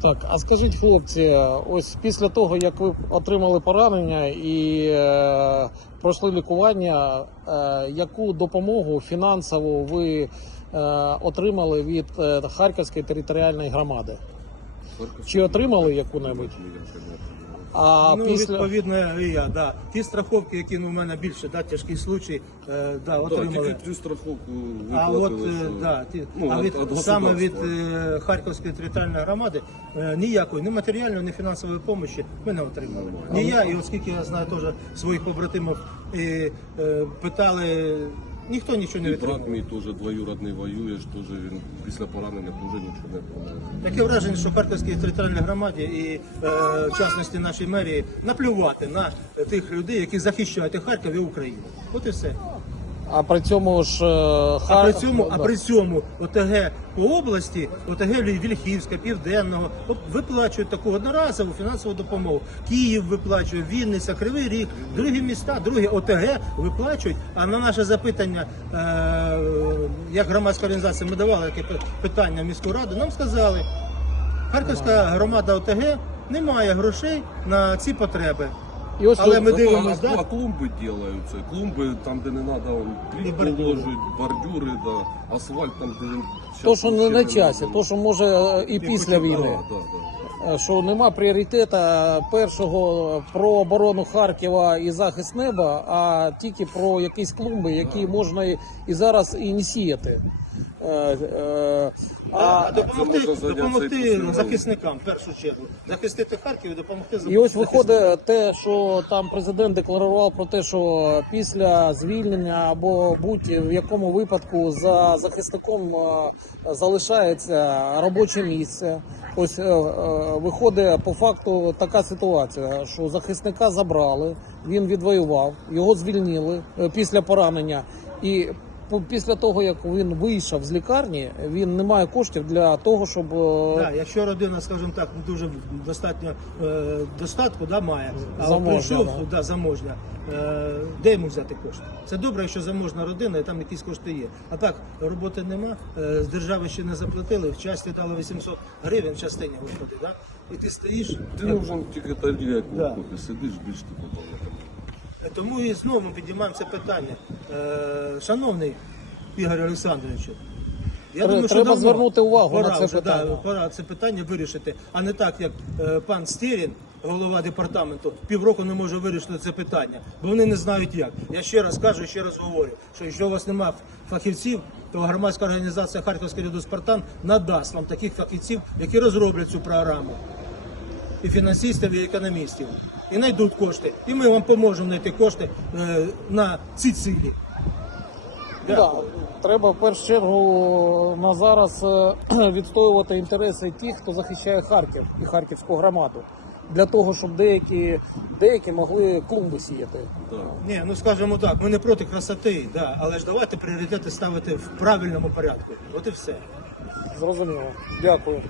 Так, а скажіть, хлопці, ось після того, як ви отримали поранення і е, пройшли лікування, е, яку допомогу фінансову ви е, отримали від е, Харківської територіальної громади? Чи отримали яку-небудь? А ну, після відповідно, і я, да. Ті страховки, які ну, в мене більше, да, тяжкий случай, е, да, Так, тільки цю страховку А от виплатили, е, що- да, ті, ну, а від, от саме від государства. е, Харківської територіальної громади е, ніякої, ні матеріальної, ні фінансової допомоги ми не отримали. Ні я, і оскільки я знаю теж своїх побратимів, і, е, питали, ніхто нічого не І брат мій теж двоюродний воює, ж теж він після поранення теж нічого не отримав. Таке враження, що в Харківській територіальній громаді і е, в частності нашій мерії наплювати на тих людей, які захищають і Харків і Україну. От і все. А при цьому ж е, А при цьому, а при цьому ОТГ по області, ОТГ Вільхівська, Південного виплачують таку одноразову фінансову допомогу. Київ виплачує, Вінниця, Кривий Ріг, другі міста, другі ОТГ виплачують. А на наше запитання, е, як громадська організація, ми давали таке питання в міську раду, нам сказали, Харківська громада ОТГ не має грошей на ці потреби. І ось Але тут- ми дивимося, а, да? а клумби делаються. Клумби там, де не треба, І плівку бордюри. бордюри, да, асфальт там, де він то, що не на часі, то, що може е, і після Да, війни. да, да. Е, що нема пріоритету першого про оборону Харкова і захист неба, а тільки про якісь клумби, які можна і, і зараз і не сіяти. Е, е, А, а, допомогти, допомогти захисникам в першу чергу, захистити Харків і допомогти і ось виходить те, що там президент декларував про те, що після звільнення або будь-в якому випадку за захисником е, залишається робоче місце. Ось виходить по факту така ситуація, що захисника забрали, він відвоював, його звільнили після поранення і. По- Після того, як він вийшов з лікарні, він не має коштів для того, щоб е, Да, якщо родина, скажімо так, дуже достатньо е, достатку да, має, а прийшов да. да, заможня, е, де йому взяти кошти? Це добре, якщо заможна родина і там якісь кошти є. А так, роботи нема, е, з держави ще не заплатили, в часті дали 800 гривень в частині, господи, да? і ти стоїш. Ти нужен тільки Да. кофі, сидиш більш ти потім. Тому і знову ми підіймаємо це питання. Е, шановний Ігор Олександрович, я Треба- думаю, що треба давно звернути увагу пора на це вже, питання. Да, пора це питання вирішити, а не так, як е, пан Стєрін, голова департаменту, півроку не може вирішити це питання, бо вони не знають як. Я ще раз кажу, ще раз говорю, що якщо у вас немає фахівців, то громадська організація Харківський Спартан надасть вам таких фахівців, які розроблять цю програму. І фінансистів, і економістів. І знайдуть кошти. І ми вам поможемо знайти кошти е, на ці цілі. Да, треба в першу чергу на зараз е, відстоювати інтереси тих, хто захищає Харків і харківську громаду, для того, щоб деякі, деякі могли клумби сіяти. Да. Ні, ну скажімо так, ми не проти красоти, да, але ж давайте пріоритети ставити в правильному порядку. От і все. Зрозуміло. Дякую.